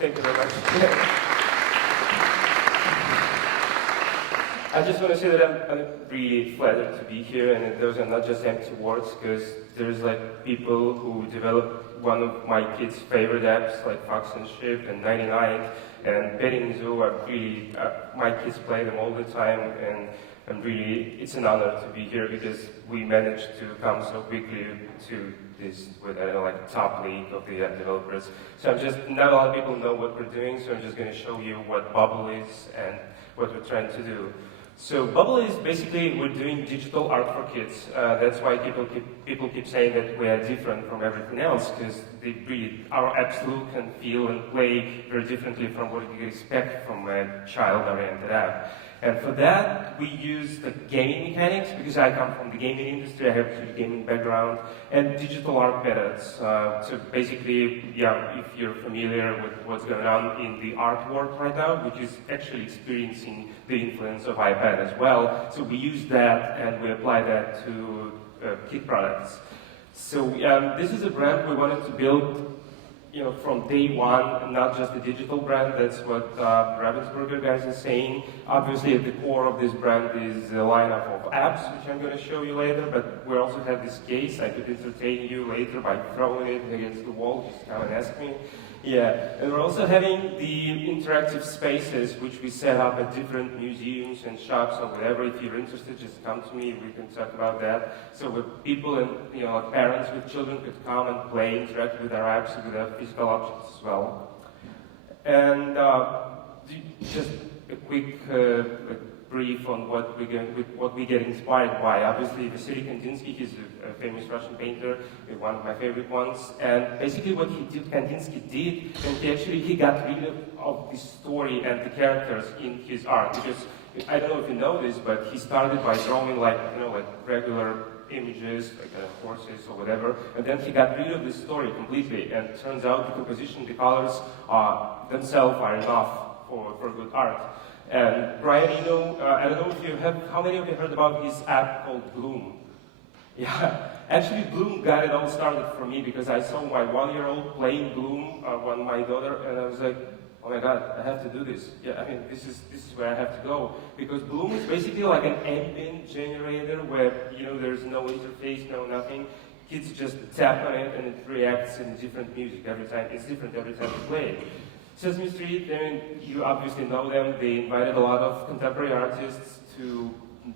Thank you very much. I just want to say that I'm really flattered to be here, and those are not just empty words, because there's like people who developed one of my kids' favorite apps, like Fox and Ship and 99 and Petting Zoo. Are really my kids play them all the time, and it's an honor to be here because we managed to come so quickly to this with like top league of the app developers. So not a lot of people know what we're doing, so I'm just going to show you what Bubl is and what we're trying to do. So Bubl is basically, we're doing digital art for kids. That's why people keep saying that we are different from everything else, because our apps look and feel and play very differently from what you expect from a child-oriented app. And for that, we use the gaming mechanics, because I come from the gaming industry, I have a huge gaming background, and digital art methods. So basically, if you're familiar with what's going on in the art world right now, which is actually experiencing the influence of iPad as well, so we use that and we apply that to kid products. So this is a brand we wanted to build from day one, not just a digital brand. That's what Ravensburger guys are saying. Obviously, at the core of this brand is a lineup of apps, which I'm going to show you later, but we also have this case. I could entertain you later by throwing it against the wall. Just come and ask me. Yeah, and we're also having the interactive spaces, which we set up at different museums and shops or whatever. If you're interested, just come to me. We can talk about that. So where people and parents with children could come and play, interact with our apps, with our physical objects as well. And just a quick brief on what we get inspired by. Obviously, Vasily Kandinsky, he's a famous Russian painter, one of my favorite ones. And basically what Kandinsky did, and he got rid of the story and the characters in his art. Because, I don't know if you know this, but he started by drawing like regular images, like horses or whatever, and then he got rid of the story completely, and it turns out the composition, the colors themselves are enough for good art. And Brian Eno, I don't know if you have, how many of you heard about his app called Bloom? Yeah, actually Bloom got it all started for me because I saw my 1-year-old playing Bloom on my daughter, and I was like, oh my God, I have to do this. Yeah, I mean, this is where I have to go. Because Bloom is basically like an ambient generator where, there's no interface, no nothing. Kids just tap on it and it reacts in different music every time. It's different every time you play it. Sesame Street, you obviously know them. They invited a lot of contemporary artists to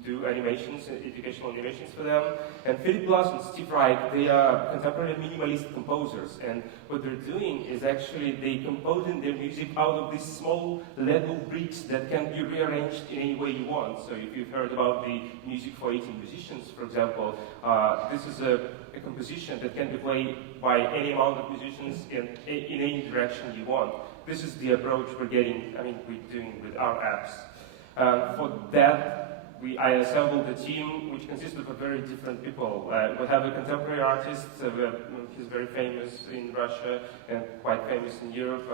do animations, educational animations for them. And Philip Glass and Steve Reich, they are contemporary minimalist composers. And what they're doing is actually they composing their music out of these small Lego bricks that can be rearranged in any way you want. So if you've heard about the music for 18 musicians, for example, this is a composition that can be played by any amount of musicians in any direction you want. This is the approach we're doing with our apps. For that, I assembled a team which consists of very different people. We have a contemporary artist, he's very famous in Russia and quite famous in Europe.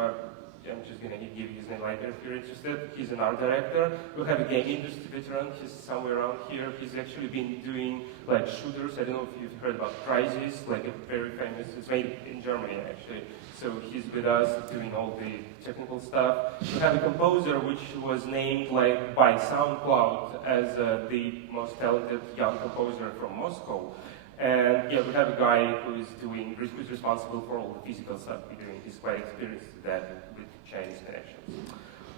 I'm just going to give you his name later if you're interested. He's an art director. We have a game industry veteran. He's somewhere around here. He's actually been doing like shooters. I don't know if you've heard about Crysis, like a very famous, it's made in Germany actually. So he's with us doing all the technical stuff. We have a composer which was named by SoundCloud as the most talented young composer from Moscow. And we have a guy who's responsible for all the physical stuff we're doing. He's quite experienced with that, with Chinese connections.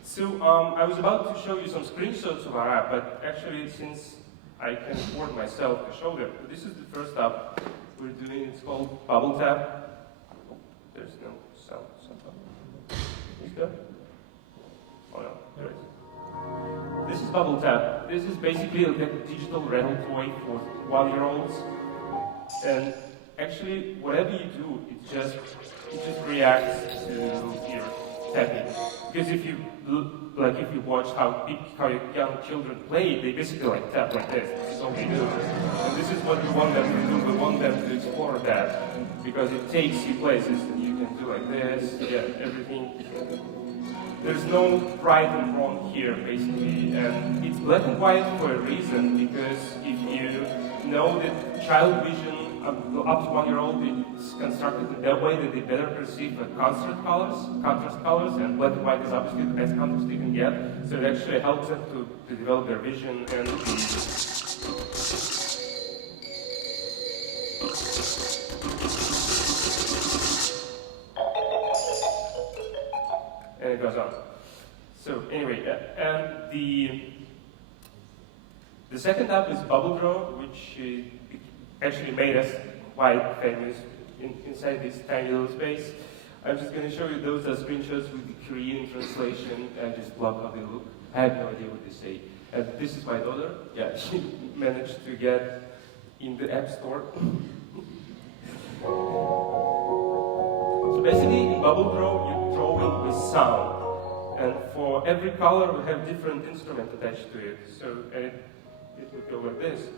So I was about to show you some screenshots of our app, but actually since I can afford myself to show them, this is the first app we're doing. It's called Bubl Tap. There's no sound. Is good? Oh no, there is. This is Bubl Tap. This is basically a digital rattle toy for 1-year-olds. And actually, whatever you do, it just reacts to your tapping. Because if you watch how young children play, they basically tap like this. This is all they do. And this is what we want them to do. We want them to explore that because it takes you places that you can do like this. Yeah, everything. There's no right and wrong here, basically, and it's black and white for a reason. Because if you know that child vision up to 1 year old, it's constructed in that way that they better perceive the contrast colors, and black and white is obviously the best contrast you can get. So it actually helps them to develop their vision and and it goes on. So anyway, and the second app is Bubl, which actually made us quite famous inside this tiny little space. I'm just going to show you those are screenshots with the Korean translation and just block how they look. I have no idea what they say. And this is my daughter. Yeah, she managed to get in the App Store. So basically, in Bubl, you're drawing with sound. And for every color, we have different instrument attached to it. So it would go like this.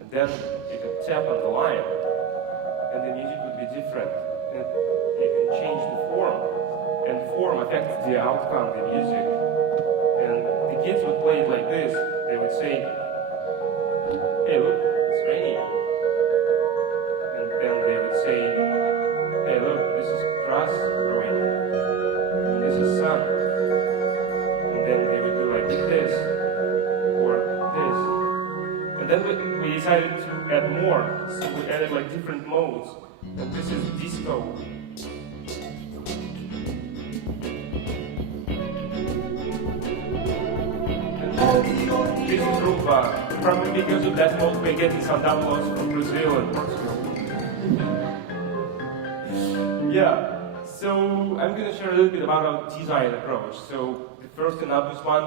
And then you can tap on the line, and the music would be different. And you can change the form, and the form affects the outcome, the music. And the kids would play it like this. They would say, "Hey, look, it's raining." And then they would say, "Hey, look, this is grass growing. And this is sun." And then they would do like this, or this. And then we decided to add more, so we added like different modes. And this is disco. And this is rumba. Probably because of that mode we're getting some downloads from Brazil and Portugal. Yeah, so I'm going to share a little bit about our design approach. So the first and obvious one,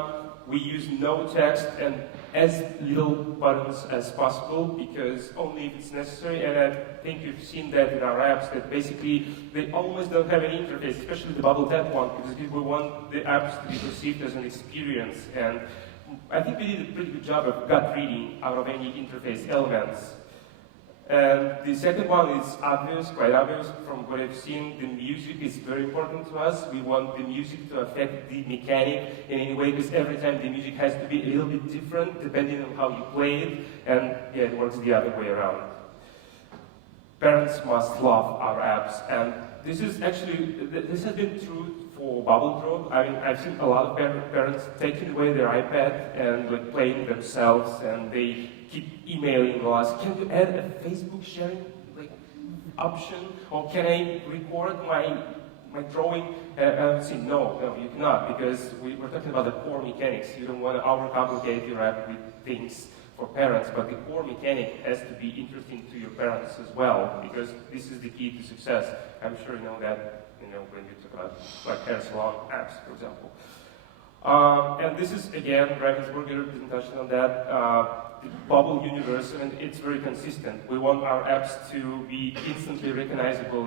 we use no text and as little buttons as possible, because only if it's necessary, and I think you've seen that in our apps, that basically they almost don't have any interface, especially the Bubl Tap one, because we want the apps to be perceived as an experience, and I think we did a pretty good job of gut reading out of any interface elements. And the second one is obvious, quite obvious from what I've seen. The music is very important to us. We want the music to affect the mechanic in any way, because every time the music has to be a little bit different depending on how you play it, and yeah, it works the other way around. Parents must love our apps, and this is actually, this has been true for Bubl. I mean, I've seen a lot of parents taking away their iPad and like playing themselves, and they keep emailing us, "Can you add a Facebook sharing like option, or can I record my drawing?" And I would say, no, you cannot, because we're talking about the core mechanics. You don't want to overcomplicate your app with things for parents, but the core mechanic has to be interesting to your parents as well, because this is the key to success. I'm sure you know that, when you talk about like hair salon apps, for example. And this is, again, Ravensburger didn't touch on that, the Bubl universe, and it's very consistent. We want our apps to be instantly recognizable.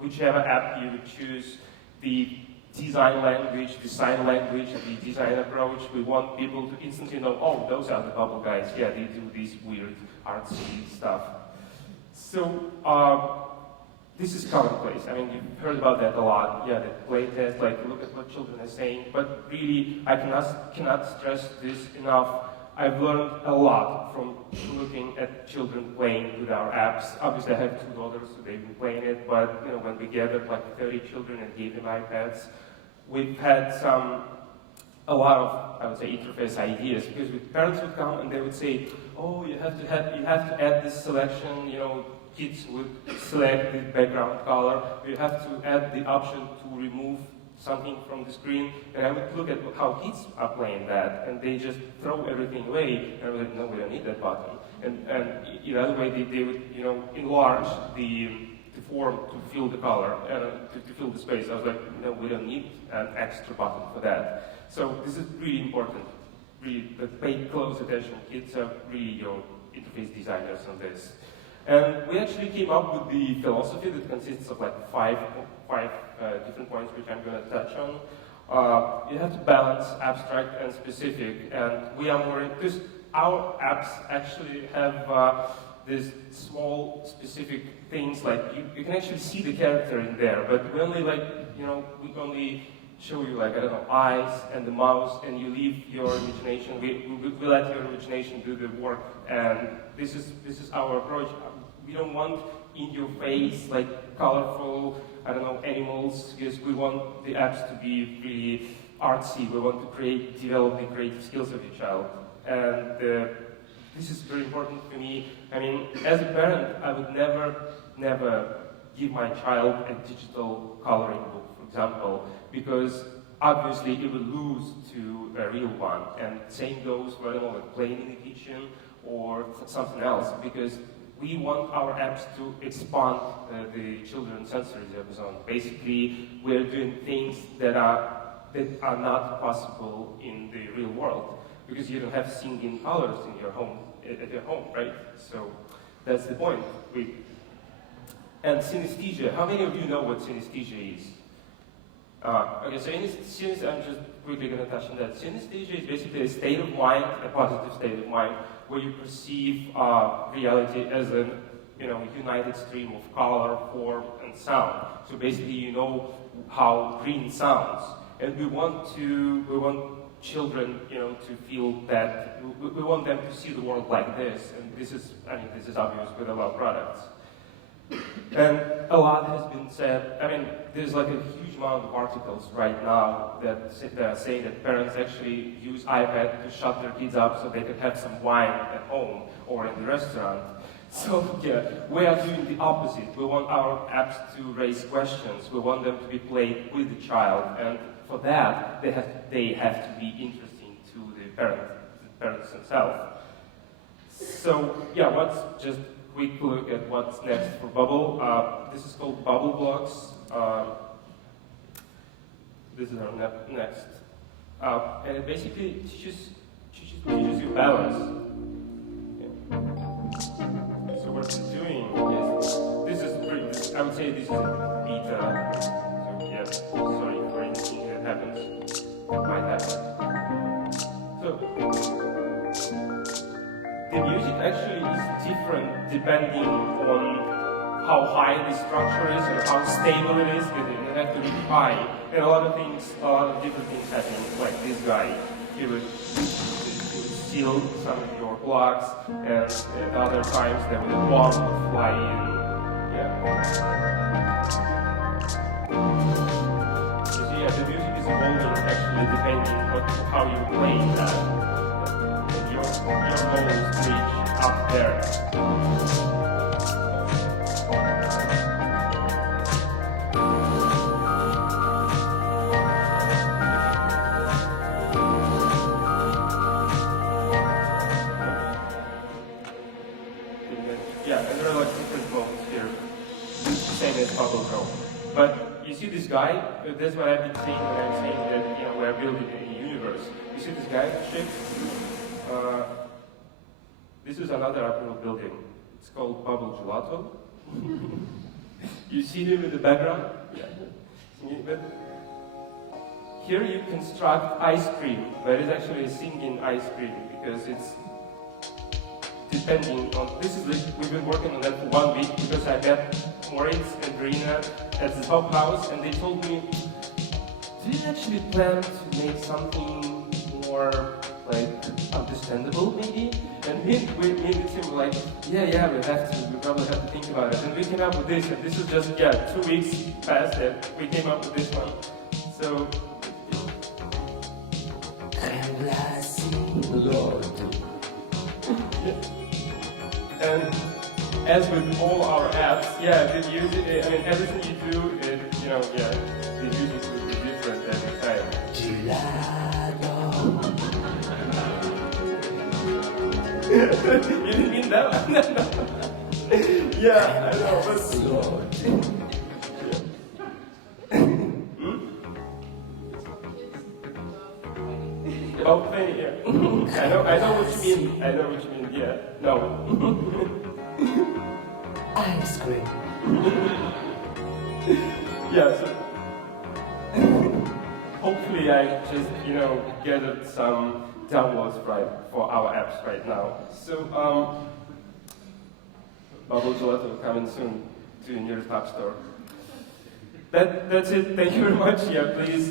Whichever app you choose, the design language, the sign language, the design approach, we want people to instantly know, oh, those are the Bubl guys. Yeah, they do this weird artsy stuff. So, this is commonplace. I mean, you've heard about that a lot. Yeah, the playtest, like look at what children are saying. But really, I cannot stress this enough. I've learned a lot from looking at children playing with our apps. Obviously, I have 2 daughters, so they've been playing it. But when we gathered like 30 children and gave them iPads, we've had a lot of, I would say, interface ideas, because parents would come and they would say, "Oh, you have to add this selection." Kids would select the background color. You have to add the option to remove something from the screen. And I would look at how kids are playing that, and they just throw everything away. And I was like, no, we don't need that button. And in other way, they would enlarge the form to fill the color, to fill the space. I was like, no, we don't need an extra button for that. So this is really important. Really, but pay close attention. Kids are really your interface designers on this. And we actually came up with the philosophy that consists of like five different points, which I'm going to touch on. You have to balance abstract and specific, and we are more, because our apps actually have these small specific things, like you can actually see the character in there, but we only we only show you like, I don't know, eyes and the mouse, and you leave your imagination, we let your imagination do the work, and this is our approach. We don't want in your face, like colorful, I don't know, animals, because we want the apps to be really artsy. We want to develop the creative skills of your child. And this is very important for me. I mean, as a parent, I would never give my child a digital coloring book, for example, because obviously it will lose to a real one. And same goes for, I don't know, like playing in the kitchen or something else, because we want our apps to expand the children's sensory zone. Basically, we're doing things that are not possible in the real world, because you don't have singing colors in your home, at your home, right? So that's the point. And synesthesia, how many of you know what synesthesia is? Okay, so I'm just quickly going to touch on that. Synesthesia is basically a state of mind, a positive state of mind, where you perceive reality as a united stream of color, form, and sound. So basically, you know how green sounds, and we want children, to feel that we want them to see the world like this, and this is obvious with a lot of products. And a lot has been said. I mean, there's like a huge amount of articles right now that are saying that parents actually use iPad to shut their kids up so they can have some wine at home or in the restaurant. So yeah, we are doing the opposite. We want our apps to raise questions. We want them to be played with the child, and for that, they have to be interesting to the parents themselves. So yeah, let's just quick look at what's next for Bubl. This is called Bubl Blocks. This is our next. And it basically teaches you balance. Yeah. So what it's doing is, I would say this is a beta. So yeah, sorry for anything that happens. Might happen. So the music actually is different depending on how high the structure is and how stable it is. You have to be high. And a lot of different things happen. Like this guy, he would steal some of your blocks, and at other times there would a bomb would fly in. Yeah. You see, yeah, the music is evolving actually depending on how you play that. Your goal is to reach up there. Yeah, and there are like different modes here, same as Bubl Go. But you see this guy, that's what I've been saying when I'm saying that we're building a universe. You see this guy shape? This is another Apple building. It's called Bubl Gelato. You see him in the background? Yeah. But here you construct ice cream, but it's actually a singing ice cream because it's depending on. We've been working on that for 1 week because I met Moritz and Rina at the Top House, and they told me, "Do you actually plan to make something more like understandable, maybe?" And me and the team were like, yeah, we probably have to think about it. And we came up with this, and this is just 2 weeks past it. We came up with this one. So and as with all our apps, the music, everything you do, the music will be different every time. You didn't mean that one? Yeah, I know, but Oh, yeah. I know what you mean. Yeah. No. Ice cream. Yeah, so hopefully I just, gathered some downloads for our apps right now. So, Bubl Gelato coming soon to your nearest app store. That's it. Thank you very much. Yeah, please,